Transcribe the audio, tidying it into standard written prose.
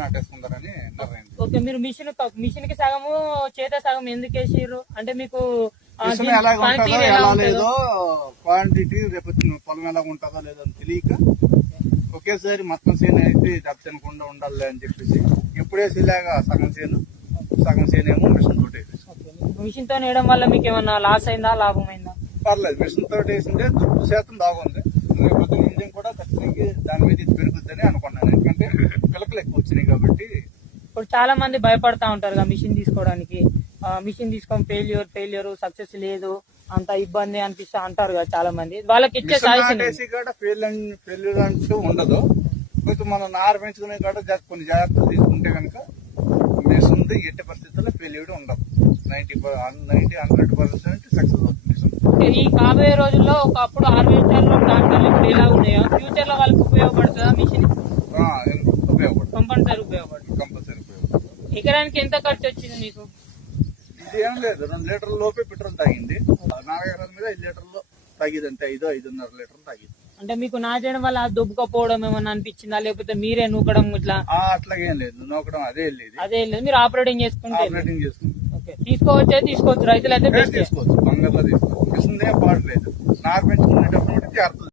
నాటేసుకుంటారని నిర్ణయం. ఓకే, మీరు మిషన్ కి సగము చేత సగం ఎందుకు వేసిర్రు? అంటే మీకు మిషన్ ఎలా ఉంటుందో ఎలా లేదో క్వాంటిటీ రేపు పొలం ఎలా ఉంటుందో లేదో అని తెలియక ఒకేసారి మొత్తం చేను వేసి దెబ్బ తినకుండా ఉండాలి అని చెప్పేసి ఎప్పుడేసేలాగా సగం చేను ఏమో మిషన్ తోటి మిషన్ తో వేయడం వల్ల మీకు ఏమన్నా లాస్ అయిందా లాభం అయిందా? పర్లేదు, మిషన్ తోటి వేసిందే 90% బాగుంది. రేపు ఇంజిన్ కూడా ఖచ్చితంగా దాని మీద ఇది పెరుగుద్దని అనుకున్నాను, ఎందుకంటే పిలకలు ఎక్కువ వచ్చినాయి కాబట్టి. ఇప్పుడు చాలా మంది భయపడతా ఉంటారు మిషన్ తీసుకోవడానికి, మిషన్ తీసుకొని ఫెయిల్యూర్ సక్సెస్ లేదు అంత ఇబ్బంది అనిపిస్తా అంటారు కదా చాలా మంది. వాళ్ళకి ఇచ్చే ఫెయిల్యూర్ అంటూ ఉండదు. కొంచెం మనం నారు పెంచుకునే కాడ కొన్ని జాగ్రత్తలు తీసుకుంటే కనుక మిషన్ ఎట్టి పరిస్థితుల్లో ఫెయిల్యూర్ ఉండదు. 90-100% సక్సెస్ అవుతుంది. ఈ కాబోయే రోజుల్లో ఒకప్పుడు హార్వెస్టర్లు ట్రాక్టర్లు ఇప్పుడు ఎలా ఉన్నాయో ఫ్యూచర్ లో వాళ్ళకి ఉపయోగపడుతుందా మిషన్? కంపల్సరీ ఉపయోగపడుతుంది. ఎకరానికి ఎంత ఖర్చు వచ్చింది మీకు? ఇది ఏం లేదు, 2 లీటర్ల లోపే పెట్రోల్ తాగింది. 4 ఎకరాల మీద 5 లీటర్లు తాగింది, అంటే 5-5.5 లీటర్లు తాగింది. అంటే మీకు నాటడం వల్ల దుబ్బుకపోవడం ఏమన్నా అనిపించిందా, లేకపోతే మీరే నూకడం ఇట్లా? అట్లాగేం లేదు, నూకడం అదే లేదు, మీరు ఆపరేటింగ్ చేసుకుంటే తీసుకోవచ్చు. రైతులు అయితే తీసుకోవచ్చు, బంగారులో తీసుకోవచ్చు. మిషన్ పాడలేదు, నారు పెంచుకునేటప్పుడు జాగ్రత్తలు